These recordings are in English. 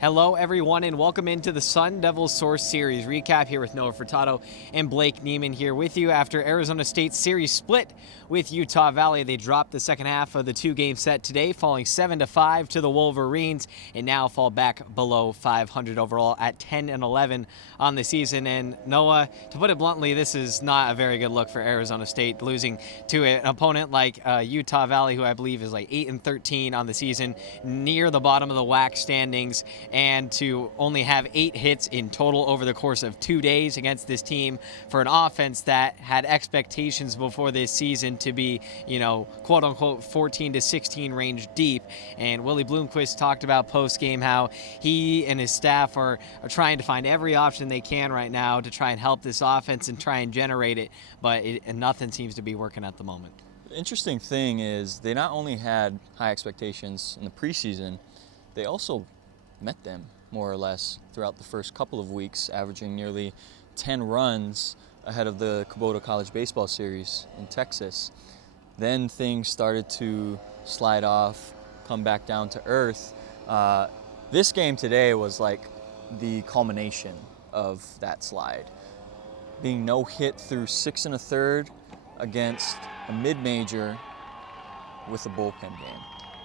Hello, everyone, and welcome into the SunDevilSource series recap here with Noah Furtado and Blake Neiman here with you after Arizona State's series split with Utah Valley. They dropped the second half of the two-game set today, falling 7-5 to the Wolverines, and now fall back below 500 overall at 10-11 on the season. And Noah, to put it bluntly, this is not a very good look for Arizona State, losing to an opponent like Utah Valley, who I believe is like 8-13 on the season, near the bottom of the WAC standings, and to only have 8 hits in total over the course of 2 days against this team for an offense that had expectations before this season to be, quote unquote 14 to 16 range deep. And Willie Bloomquist talked about post game how he and his staff are trying to find every option they can right now to try and help this offense and try and generate it, but nothing seems to be working at the moment. The interesting thing is they not only had high expectations in the preseason, they also met them more or less throughout the first couple of weeks, averaging nearly 10 runs ahead of the Kubota College Baseball Series in Texas. Then things started to slide off, come back down to earth. This game today was like the culmination of that slide. Being no hit through 6 1/3 against a mid-major with a bullpen game.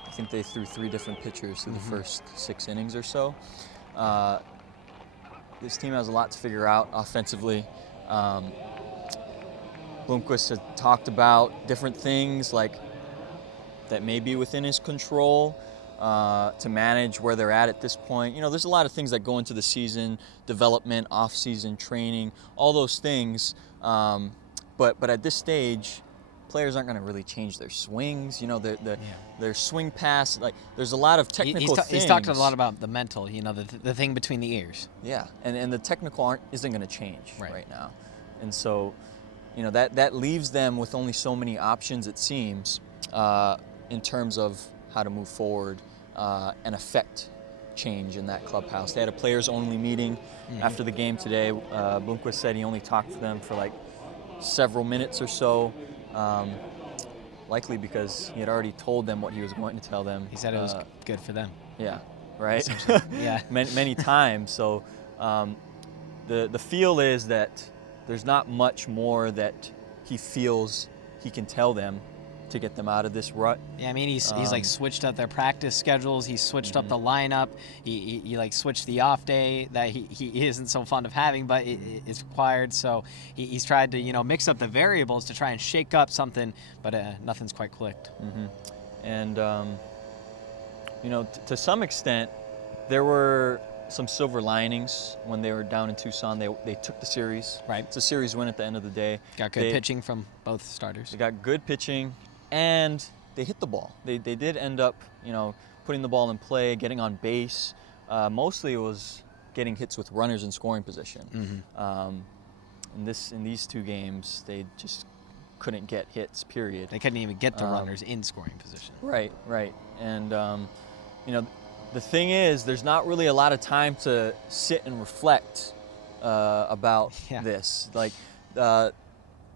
I think they threw 3 different pitchers through the first 6 innings or so. This team has a lot to figure out offensively. Bloomquist had talked about different things like that may be within his control to manage where they're at this point. There's a lot of things that go into the season, development, off-season training, all those things. But at this stage, players aren't going to really change their swings, their swing pass. Like, there's a lot of technical things. He's talked a lot about the mental, the thing between the ears. Yeah, and the technical isn't going to change right now. And so, that leaves them with only so many options, it seems, in terms of how to move forward and affect change in that clubhouse. They had a players-only meeting after the game today. Bloomquist said he only talked to them for like several minutes or so. Likely because he had already told them what he was going to tell them. He said it was good for them. Yeah, right? Yeah. many times. So the feel is that there's not much more that he feels he can tell them to get them out of this rut. Yeah, I mean, he's like switched up their practice schedules. He's switched up the lineup. He like switched the off day that he isn't so fond of having, but it's required. So he's tried to mix up the variables to try and shake up something, but nothing's quite clicked. And to some extent, there were some silver linings when they were down in Tucson. They took the series. Right. It's a series win at the end of the day. Got good pitching from both starters. They got good pitching. And they hit the ball. They did end up, putting the ball in play, getting on base. Mostly it was getting hits with runners in scoring position. In these 2 games, they just couldn't get hits, period. They couldn't even get the runners in scoring position. Right. And, the thing is, there's not really a lot of time to sit and reflect about this. Like,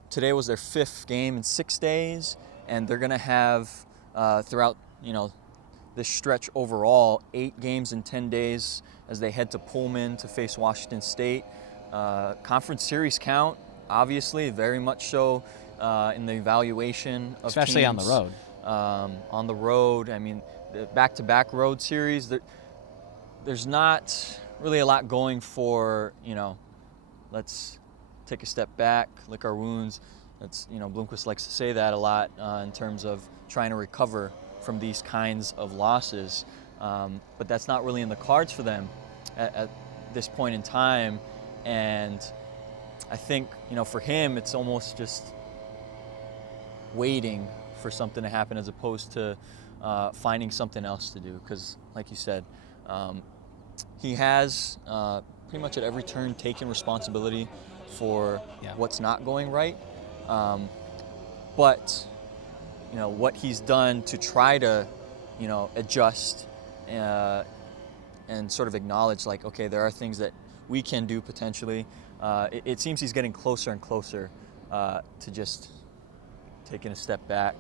today was their 5th game in 6 days. And they're going to have, throughout, this stretch overall, 8 games in 10 days as they head to Pullman to face Washington State. Conference series count, obviously, very much so in the evaluation of especially teams. on the road. On the road, I mean, the back-to-back road series, there's not really a lot going for, let's take a step back, lick our wounds. That's, Bloomquist likes to say that a lot in terms of trying to recover from these kinds of losses. But that's not really in the cards for them at this point in time. And I think, for him, it's almost just waiting for something to happen as opposed to finding something else to do. Because, like you said, he has pretty much at every turn taken responsibility for what's not going right. But what he's done to try to adjust and sort of acknowledge, like, okay, there are things that we can do potentially. It seems he's getting closer and closer to just taking a step back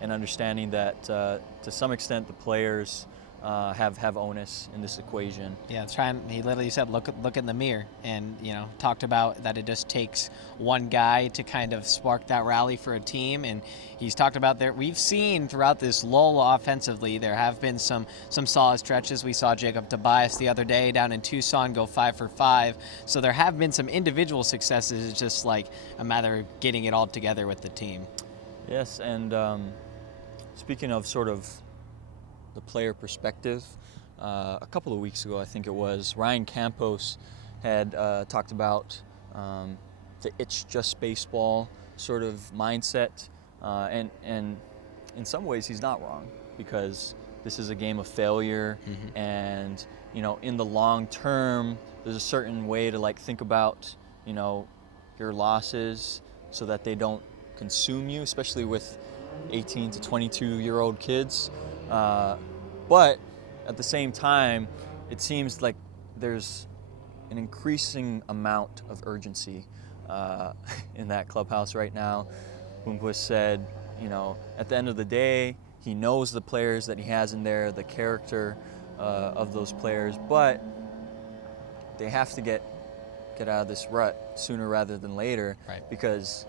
and understanding that to some extent the players have onus in this equation. Yeah, he literally said, look in the mirror, and talked about that it just takes one guy to kind of spark that rally for a team. And he's talked about we've seen throughout this lull offensively, there have been some solid stretches. We saw Jacob Tobias the other day down in Tucson go 5 for 5. So there have been some individual successes. It's just like a matter of getting it all together with the team. Yes, and speaking of sort of the player perspective, a couple of weeks ago, I think it was, Ryan Campos had talked about the "it's just baseball" sort of mindset, and in some ways he's not wrong, because this is a game of failure, and in the long term, there's a certain way to think about your losses so that they don't consume you, especially with 18 to 22-year-old kids. But at the same time, it seems like there's an increasing amount of urgency in that clubhouse right now. Bloomquist said, at the end of the day, he knows the players that he has in there, the character of those players, but they have to get out of this rut sooner rather than later, right? Because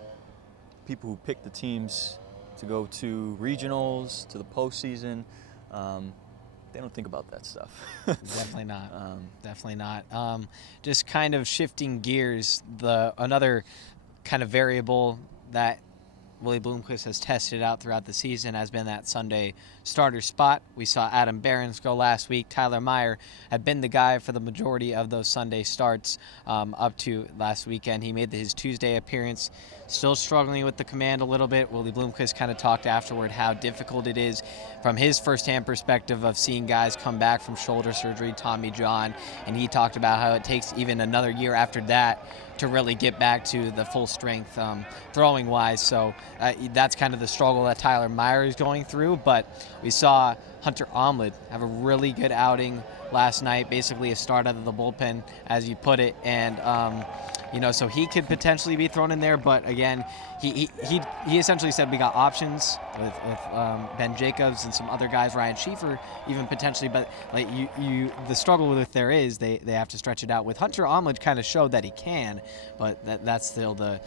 people who pick the teams to go to regionals, to the postseason, they don't think about that stuff. Definitely not. Definitely not. Just kind of shifting gears, another kind of variable that Willie Bloomquist has tested out throughout the season has been that Sunday starter spot. We saw Adam Behrens go last week. Tyler Meyer had been the guy for the majority of those Sunday starts up to last weekend. He made his Tuesday appearance. Still struggling with the command a little bit. Willie Bloomquist kind of talked afterward how difficult it is from his firsthand perspective of seeing guys come back from shoulder surgery, Tommy John, and he talked about how it takes even another year after that to really get back to the full strength throwing wise. So that's kind of the struggle that Tyler Meyer is going through. But we saw Hunter Omlid have a really good outing last night, basically a start out of the bullpen, as you put it. And so he could potentially be thrown in there, but again, he essentially said we got options with Ben Jacobs and some other guys, Ryan Schieffer even potentially, but the struggle with there is they have to stretch it out. With Hunter Omlid kind of showed that he can, but that's still the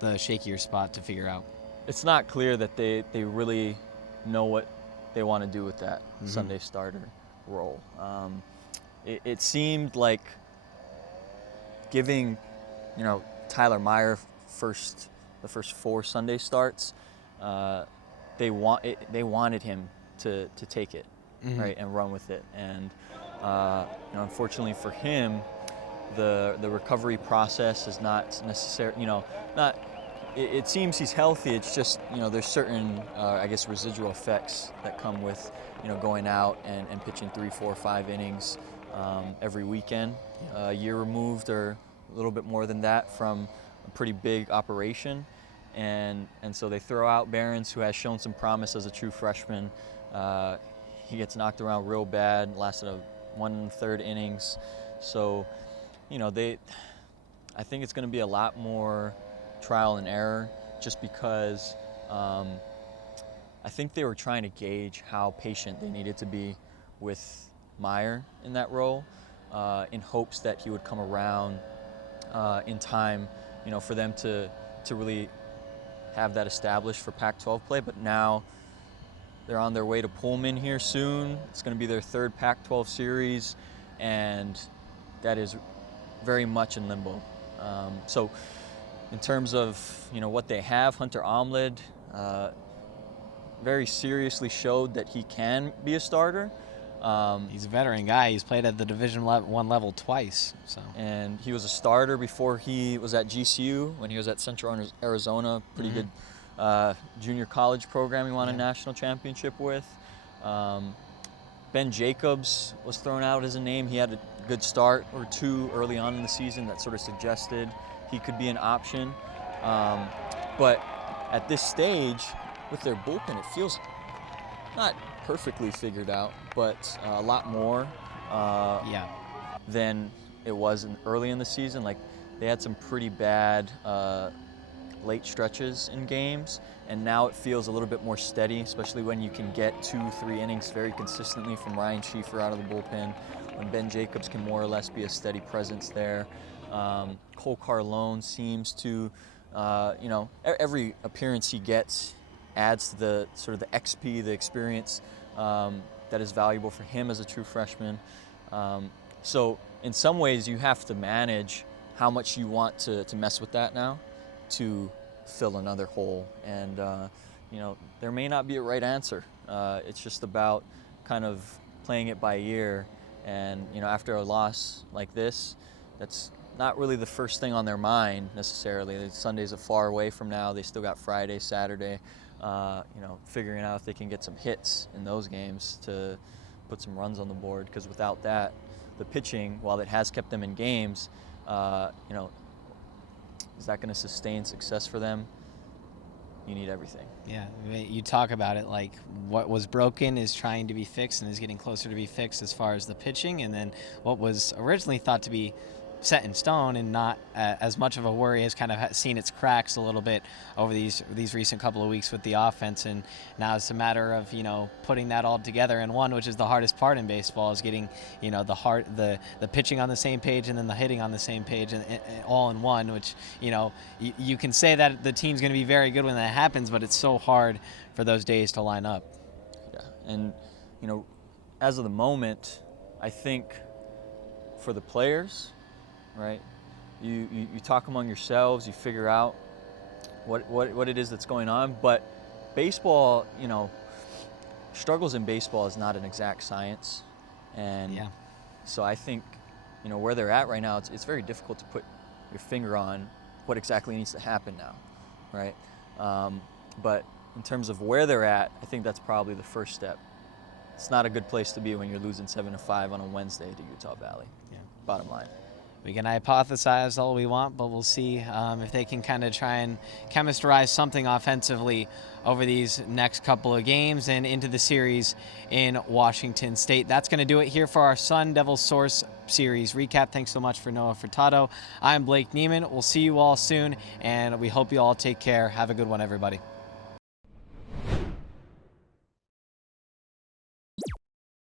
shakier spot to figure out. It's not clear that they really know what they want to do with that Sunday starter role. It seemed like giving Tyler Meyer the first 4 Sunday starts, they wanted him to take it, right, and run with it. And unfortunately for him, the recovery process is not necessarily, it seems he's healthy. It's just, there's certain, residual effects that come with, going out and pitching 3, 4, 5 innings every weekend, a year removed or a little bit more than that from a pretty big operation. And so they throw out Behrens, who has shown some promise as a true freshman. He gets knocked around real bad, lasted 1 1/3 innings. So, I think it's going to be a lot more trial and error, just because I think they were trying to gauge how patient they needed to be with Meyer in that role, in hopes that he would come around in time, for them to really have that established for Pac-12 play. But now they're on their way to Pullman here soon. It's going to be their 3rd Pac-12 series, and that is very much in limbo. So in terms of what they have, Hunter Omlid very seriously showed that he can be a starter. He's a veteran guy. He's played at the Division I level twice. And he was a starter before he was at GCU, when he was at Central Arizona. Pretty good junior college program he won a national championship with. Ben Jacobs was thrown out as a name. He had a good start or 2 early on in the season that sort of suggested he could be an option. But at this stage, with their bullpen, it feels not perfectly figured out, but a lot more than it was early in the season. Like, they had some pretty bad late stretches in games, and now it feels a little bit more steady, especially when you can get 2-3 innings very consistently from Ryan Schieffer out of the bullpen, when Ben Jacobs can more or less be a steady presence there. Cole Carlone seems to, every appearance he gets adds to the sort of the XP, the experience that is valuable for him as a true freshman. So in some ways you have to manage how much you want to mess with that now to fill another hole. And, there may not be a right answer. It's just about kind of playing it by ear. And, after a loss like this, that's not really the first thing on their mind necessarily. Sunday's a far away from now. They still got Friday, Saturday, figuring out if they can get some hits in those games to put some runs on the board. Because without that, the pitching, while it has kept them in games, is that going to sustain success for them? You need everything. Yeah, you talk about it like what was broken is trying to be fixed and is getting closer to be fixed as far as the pitching, and then what was originally thought to be set in stone and not as much of a worry has kind of seen its cracks a little bit over these recent couple of weeks with the offense. And now it's a matter of putting that all together in one, which is the hardest part in baseball, is getting the pitching on the same page and then the hitting on the same page and all in one, which you can say that the team's going to be very good when that happens, but it's so hard for those days to line up. Yeah, and as of the moment, I think for the players, right? You talk among yourselves, you figure out what it is that's going on. But baseball, struggles in baseball is not an exact science. And so I think, where they're at right now, it's very difficult to put your finger on what exactly needs to happen now, right? But in terms of where they're at, I think that's probably the first step. It's not a good place to be when you're losing 7-5 on a Wednesday to Utah Valley. Yeah. Bottom line. We can hypothesize all we want, but we'll see if they can kind of try and chemisterize something offensively over these next couple of games and into the series in Washington State. That's going to do it here for our SunDevilSource series recap. Thanks so much for Noah Furtado. I'm Blake Neiman. We'll see you all soon, and we hope you all take care. Have a good one, everybody.